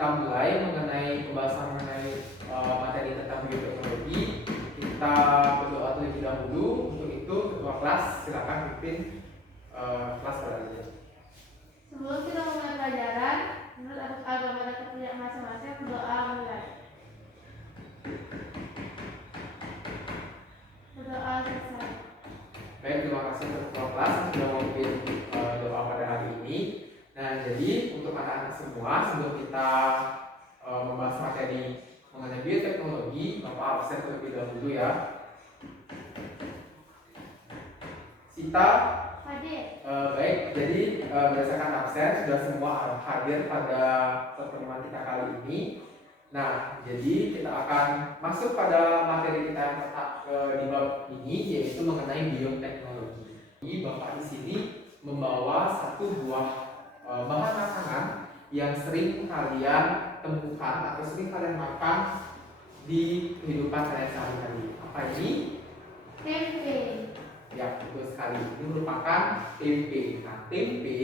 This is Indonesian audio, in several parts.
kita mulai mengenai pembahasan mengenai materi tentang bioteknologi, kita berdoa terlebih dahulu. Untuk itu, ketua kelas silakan pimpin kelas pada hari ini. Sebelum kita mulai pelajaran, menurut agama dan kepercayaan masing-masing, berdoa mulai. Berdoa selesai. Baik, terima kasih untuk ketua kelas yang sudah memimpin doa pada hari ini. Nah, jadi untuk anak-anak semua, sebelum kita membahas materi mengenai bioteknologi, Bapak absen terlebih dahulu ya. Sita, baik, jadi berdasarkan absen sudah semua hadir pada pertemuan kita kali ini. Nah, jadi kita akan masuk pada materi kita yang di bab ini, yaitu mengenai bioteknologi. Bapak di sini membawa satu buah bahan makanan yang sering kalian temukan atau sering kalian makan di kehidupan kalian sehari-hari. Apa ini? Tempe. Ya, betul sekali. Ini merupakan tempe. Nah, tempe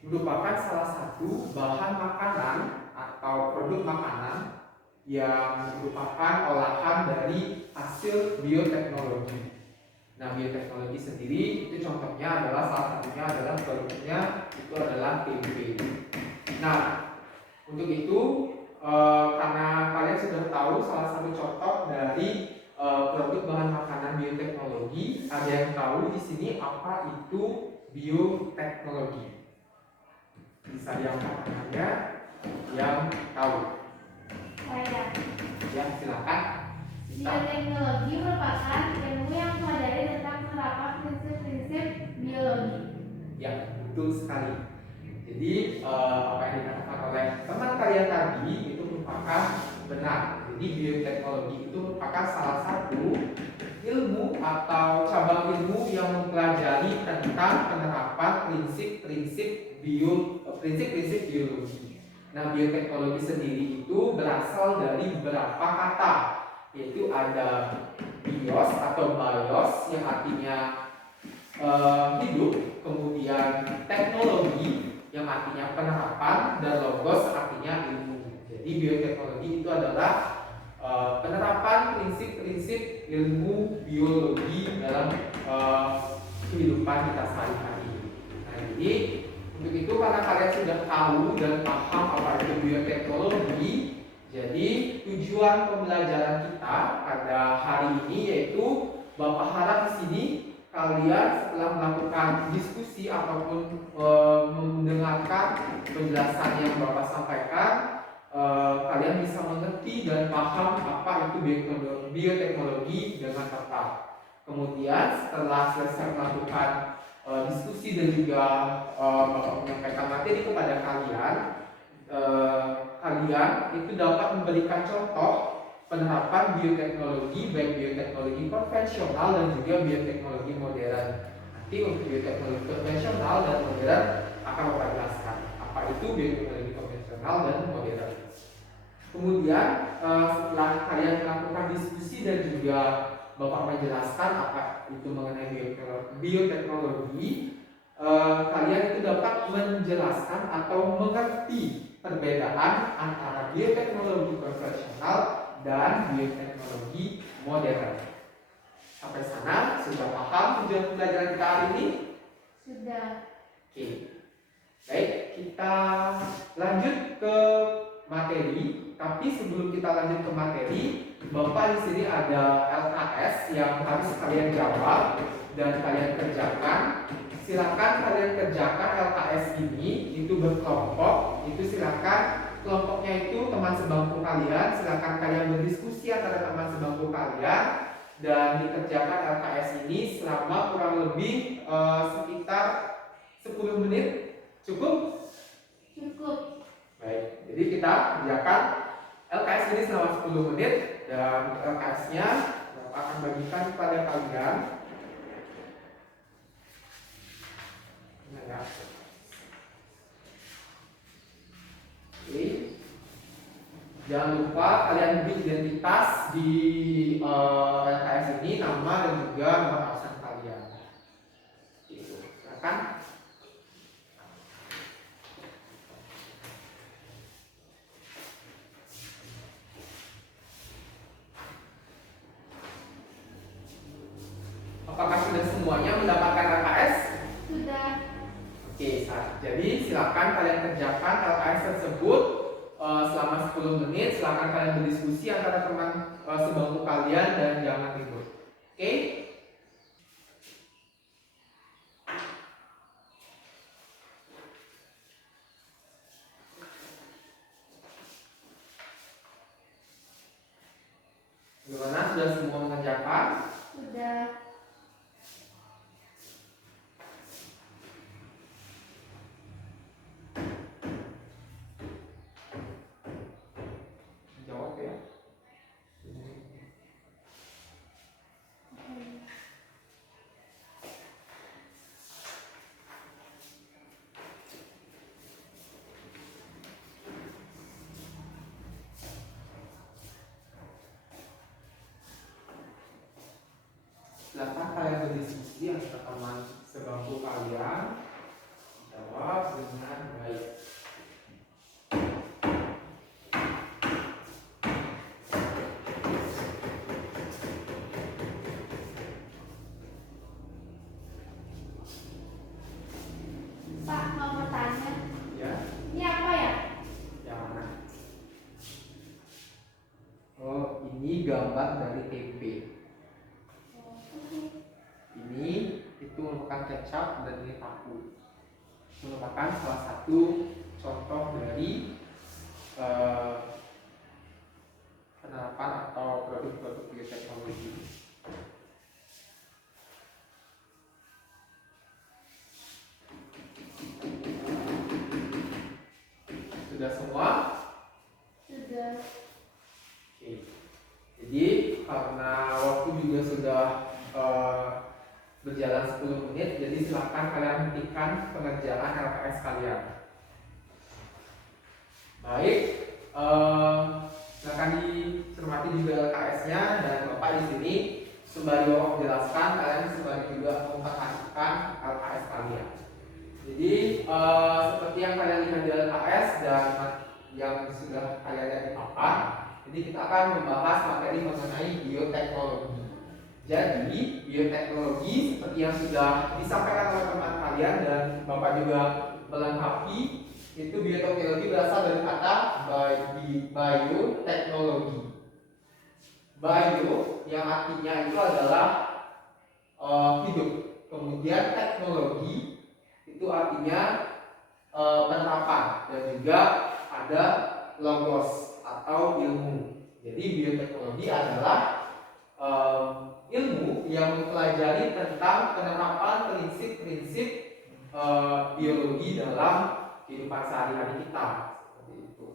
merupakan salah satu bahan makanan atau produk makanan yang merupakan olahan dari hasil bioteknologi. Nah, bioteknologi sendiri itu contohnya adalah salah satunya adalah produknya itu adalah tempe. Nah, untuk itu karena kalian sudah tahu salah satu contoh dari produk bahan makanan bioteknologi, ada yang tahu di sini apa itu bioteknologi? Bisa diangkat tangannya yang tahu. Saya. Ya, silakan. Bioteknologi merupakan ilmu yang mempelajari tentang penerapan prinsip-prinsip biologi. Ya, betul sekali. Jadi apa yang dikatakan oleh teman kalian tadi itu merupakan benar. Jadi bioteknologi itu merupakan salah satu ilmu atau cabang ilmu yang mempelajari tentang penerapan prinsip-prinsip biologi. Nah, bioteknologi sendiri itu berasal dari beberapa kata, yaitu ada bios atau bios yang artinya hidup, kemudian teknologi yang artinya penerapan, dan logos artinya ilmu. Jadi bioteknologi itu adalah penerapan prinsip-prinsip ilmu biologi dalam kehidupan kita sehari-hari. Nah, jadi untuk itu karena kalian sudah tahu dan paham apa itu bioteknologi, jadi tujuan pembelajaran kita pada hari ini yaitu Bapak harap di sini kalian setelah melakukan diskusi ataupun mendengarkan penjelasan yang Bapak sampaikan, kalian bisa mengerti dan paham apa itu bioteknologi dengan tepat. Kemudian setelah selesai melakukan diskusi dan juga Bapak menyampaikan materi kepada kalian, kalian itu dapat memberikan contoh penerapan bioteknologi, baik bioteknologi konvensional dan juga bioteknologi modern. Nanti untuk bioteknologi konvensional dan modern akan Bapak jelaskan apa itu bioteknologi konvensional dan modern. Kemudian setelah kalian melakukan diskusi dan juga Bapak menjelaskan apa itu mengenai bioteknologi, kalian itu dapat menjelaskan atau mengerti perbedaan antara bioteknologi konvensional dan bioteknologi modern. Sampai sana sudah paham tujuan pelajaran kita hari ini? Sudah. Oke. Baik, kita lanjut ke materi. Tapi sebelum kita lanjut ke materi, Bapak di sini ada LKS yang harus kalian jawab dan kalian kerjakan. Silakan kalian kerjakan LKS ini itu berkelompok. Itu silakan kelompoknya itu teman sebangku kalian. Silakan kalian berdiskusi antara teman sebangku kalian dan dikerjakan LKS ini selama kurang lebih sekitar 10 menit. Cukup? Cukup. Baik, jadi kita kerjakan LKS ini selama 10 menit dan LKS-nya akan bagikan kepada kalian. Nah, ya. Oke. Jangan lupa kalian beri identitas di LKS ini, nama dan juga nomor absen kalian. Itu, silakan. jadi silakan kalian kerjakan LKS tersebut selama 10 menit. Silakan kalian berdiskusi antara teman sebangku kalian dan jangan ribut. Oke? Gimana? Sudah semua mengerjakan? Sudah. Jawab ya. Silakan kalian berdiskusi antara teman sebangku kalian. Jawab dengan baik. Pak, mau bertanya. Ya, Ini apa ya? yang mana? Oh, ini gambar dari tempe. Ini itu merupakan kecap dan ini tahu. Merupakan salah satu contoh dari penerapan atau produk-produk bioteknologi. Sudah semua? Sudah. Oke. Jadi karena waktu juga sudah berjalan 10 menit, jadi silahkan kalian hentikan pengerjaan LKS kalian. Baik, silahkan dicermati juga LKS-nya, dan Bapak di sini sembari Bapak menjelaskan, kalian sembari juga memperhatikan LKS kalian. Jadi seperti yang kalian lihat di LKS dan yang sudah kalian lihat di papan, jadi kita akan membahas materi mengenai bioteknologi. Jadi bioteknologi seperti yang sudah disampaikan oleh teman kalian dan Bapak juga melengkapi, itu bioteknologi berasal dari kata bioteknologi. Bio yang artinya itu adalah hidup. Kemudian teknologi itu artinya penerapan, dan juga ada logos atau ilmu. Jadi bioteknologi adalah ilmu yang mempelajari tentang penerapan prinsip-prinsip biologi dalam kehidupan sehari-hari kita. Seperti itu.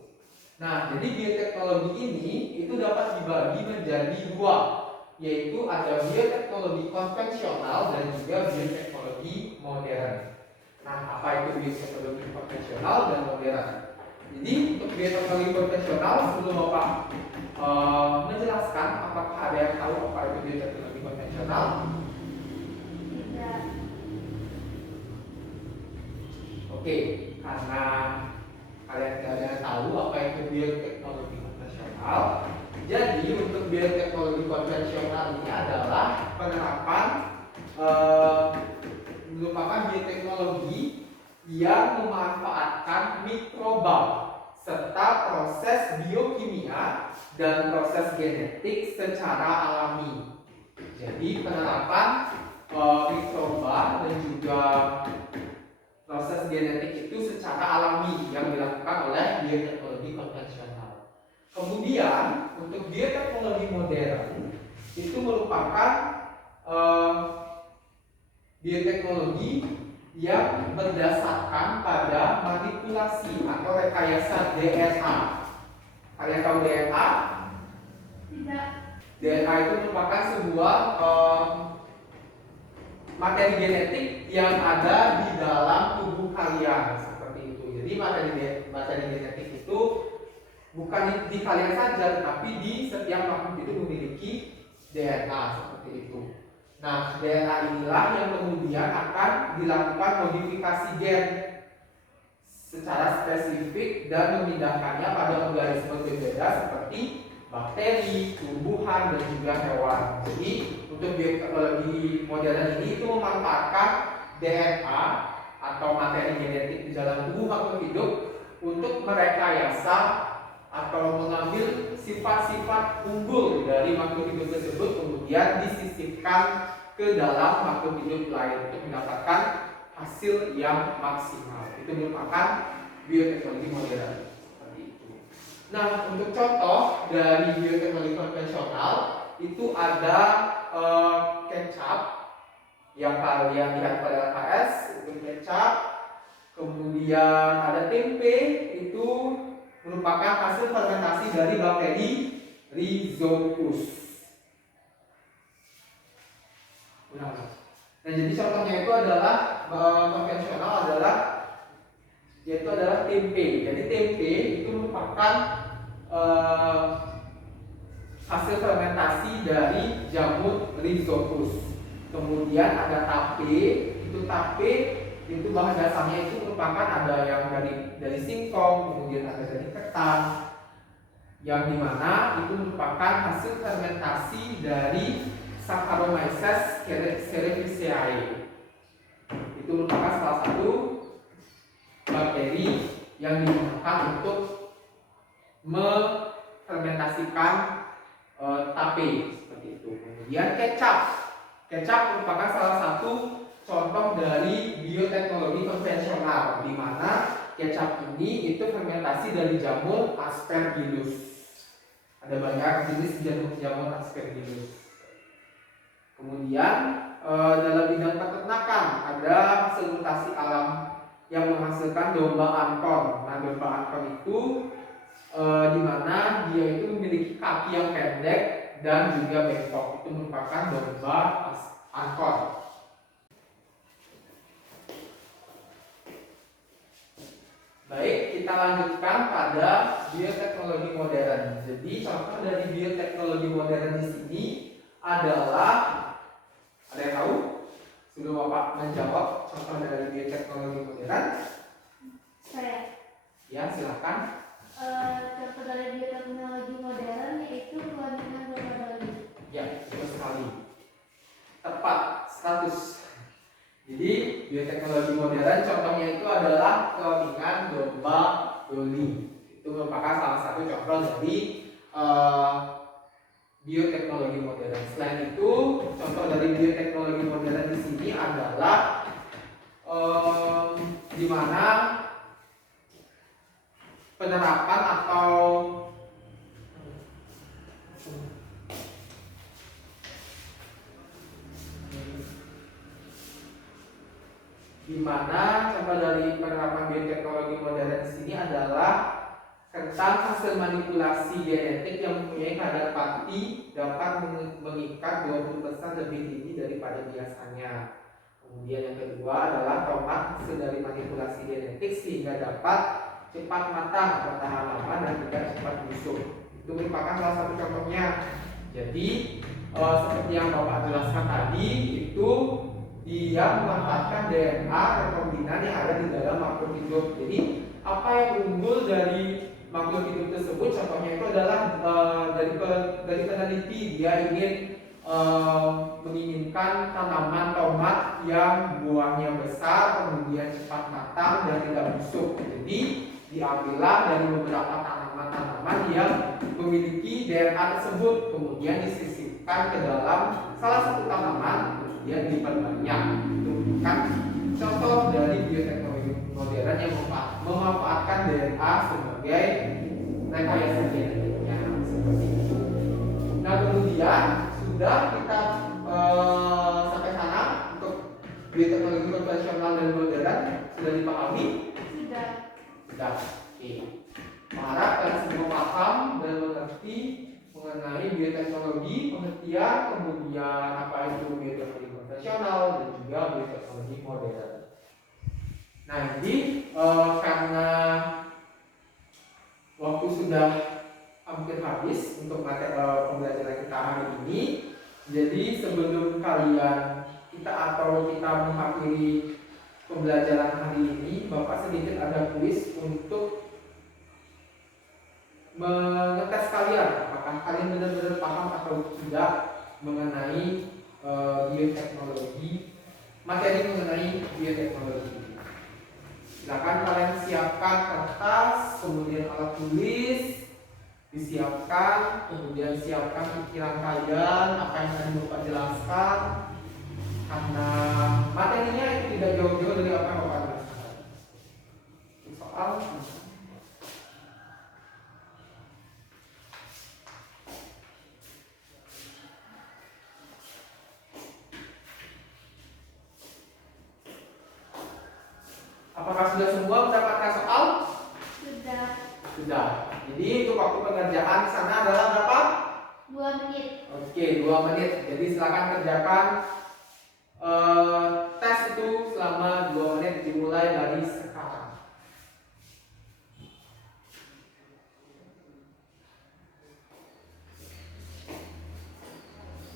Nah, jadi bioteknologi ini itu dapat dibagi menjadi dua, yaitu ada bioteknologi konvensional dan juga bioteknologi modern. Nah, apa itu bioteknologi konvensional dan modern? Jadi untuk bioteknologi konvensional, sebelum Bapak menjelaskan, apakah ada yang tahu apa itu bioteknologi konvensional? Tidak. Oke, karena kalian tidak ada yang tahu apa itu bioteknologi konvensional, jadi untuk bioteknologi konvensional ini adalah penerapan merupakan bioteknologi yang memanfaatkan mikroba serta proses biokimia dan proses genetik secara alami. Jadi penerapan mikroba dan juga proses genetik itu secara alami yang dilakukan oleh bioteknologi konvensional. Kemudian untuk bioteknologi modern itu merupakan bioteknologi yang berdasarkan pada manipulasi atau rekayasa DNA. Kalian tahu DNA? Tidak. DNA itu merupakan sebuah materi genetik yang ada di dalam tubuh kalian, seperti itu. Jadi materi genetik itu bukan di kalian saja, tetapi di setiap makhluk itu memiliki DNA, seperti itu. Nah, DNA inilah yang kemudian akan dilakukan modifikasi gen secara spesifik dan memindahkannya pada organisme berbeda seperti bakteri, tumbuhan, dan juga hewan. Jadi untuk bioteknologi modern ini itu memanfaatkan DNA atau materi genetik di dalam tubuh makhluk hidup untuk merekayasa atau mengambil sifat-sifat unggul dari makhluk hidup tersebut kemudian disisipkan ke dalam makhluk hidup lain untuk mendapatkan hasil yang maksimal. Itu merupakan bioteknologi modern. Seperti itu. Nah, untuk contoh dari bioteknologi konvensional itu ada kecap yang kalian lihat pada LKS, itu kecap. Kemudian ada tempe, itu merupakan hasil fermentasi dari bakteri Rhizopus. Nah, jadi contohnya itu adalah konvensional adalah yaitu adalah tempe. Jadi tempe itu merupakan hasil fermentasi dari jamur Rhizopus. Kemudian ada tape, itu bahan dasarnya itu merupakan ada yang dari singkong, kemudian ada dari ketan, yang dimana itu merupakan hasil fermentasi dari Saccharomyces cerevisiae. Itu merupakan salah satu bakteri yang digunakan untuk fermentasikan tape seperti itu. Kemudian kecap merupakan salah satu contoh dari bioteknologi konvensional di mana kecap ini itu fermentasi dari jamur Aspergillus. Ada banyak jenis jamur Aspergillus. Kemudian dalam bidang peternakan ada hasil mutasi alam yang menghasilkan domba ankon. Nah, domba ankon itu di mana dia itu memiliki kaki yang pendek dan juga bengkok. Itu merupakan domba ankon. Baik, kita lanjutkan pada bioteknologi modern. Jadi contoh dari bioteknologi modern di sini adalah, ada yang tahu? Sebelum Bapak menjawab contoh dari bioteknologi modern, Saya. Ya, silakan. Contoh dari bioteknologi modern yaitu kelanjutan domba doli. Ya, betul sekali. Tepat 100. Jadi bioteknologi modern contohnya itu adalah kelingan domba doli. Itu merupakan salah satu contoh dari bioteknologi modern. Selain itu, contoh dari bioteknologi modern di sini adalah di mana penerapan atau di mana contoh dari penerapan bioteknologi modern di sini adalah tentang hasil manipulasi genetik yang mempunyai kadar pati dapat mengikat 20% lebih tinggi daripada biasanya. Kemudian yang kedua adalah tomat hasil dari manipulasi genetik sehingga dapat cepat matang, bertahan lama dan tidak cepat busuk. Itu merupakan salah satu contohnya. Jadi seperti yang Bapak jelaskan tadi, itu dia memanfaatkan DNA rekombinan yang ada di dalam makhluk hidup. Jadi apa yang unggul dari makhluk hidup tersebut, contohnya itu adalah dari peneliti dia ingin menginginkan tanaman tomat yang buahnya besar, kemudian cepat matang dan tidak busuk. Jadi diambillah dari beberapa tanaman-tanaman yang memiliki DNA tersebut, kemudian disisipkan ke dalam salah satu tanaman, kemudian diperbanyak. Itu merupakan contoh dari bioteknologi modern yang memanfaatkan DNA sebagai rekayasa genetiknya seperti itu. Nah, kemudian sudah kita sampai sana untuk bioteknologi konvensional dan modern sudah dipahami? Sudah. Oke. Harap kalian semua paham dan mengerti mengenai bioteknologi, pengertian, kemudian apa itu bioteknologi konvensional dan juga bioteknologi modern. Nah, jadi karena waktu sudah hampir habis untuk pembelajaran kita hari ini, jadi sebelum kita mengakhiri pembelajaran hari ini, Bapak sedikit ada kuis untuk mengetes kalian apakah kalian benar-benar paham atau tidak mengenai bioteknologi, materi mengenai bioteknologi. Silakan kalian siapkan kertas, kemudian alat tulis, disiapkan, kemudian siapkan pikiran kalian, apa yang tadi Bapak jelaskan, karena materinya itu tidak jauh-jauh dari apa yang Bapak jelaskan. Soal apakah sudah semua mendapatkan soal? Sudah. Sudah. Jadi untuk waktu pengerjaan di sana adalah berapa? 2 menit. Oke, 2 menit. Jadi silakan kerjakan tes itu selama 2 menit dimulai dari sekarang.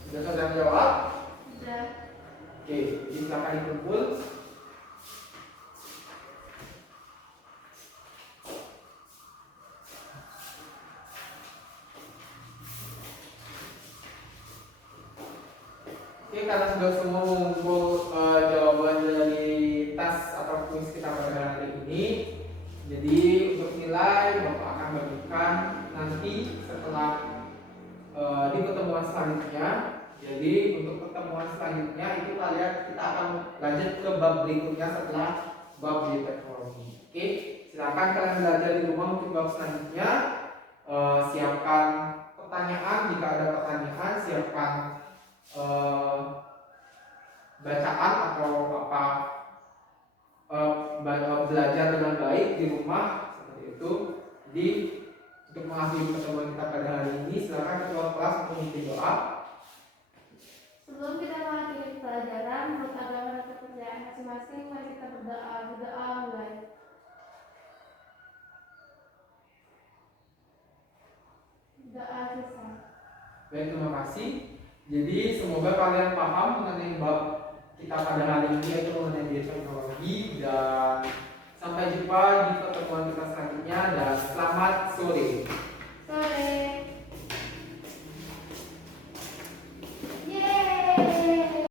Sudah selesai menjawab? Sudah. Oke, jadi silakan dikumpul. Oke, karena sudah semua mengumpul jawaban dari tes atau kuis kita pada hari ini, jadi untuk nilai Bapak akan bagikan nanti setelah di pertemuan selanjutnya. Jadi untuk pertemuan selanjutnya itu kita akan lanjut ke bab berikutnya setelah bab bioteknologi. Oke, silakan kalian belajar di rumah untuk bab selanjutnya. Siapkan pertanyaan jika ada pertanyaan, siapkan bacaan atau apa belajar dengan baik di rumah seperti itu. Jadi untuk mengakhiri pertemuan kita pada hari ini, silakan ketua kelas untuk memimpin doa. Sebelum kita mengakhiri pelajaran menurut agama dan kepercayaan masing-masing, mari kita berdoa. Berdoa mulai. Doa selesai. Baik, terima kasih. Jadi semoga kalian paham mengenai bab kita pada hari ini, yaitu mengenai bioteknologi, dan sampai jumpa di pertemuan kita selanjutnya, dan selamat sore. Sore. Yeay.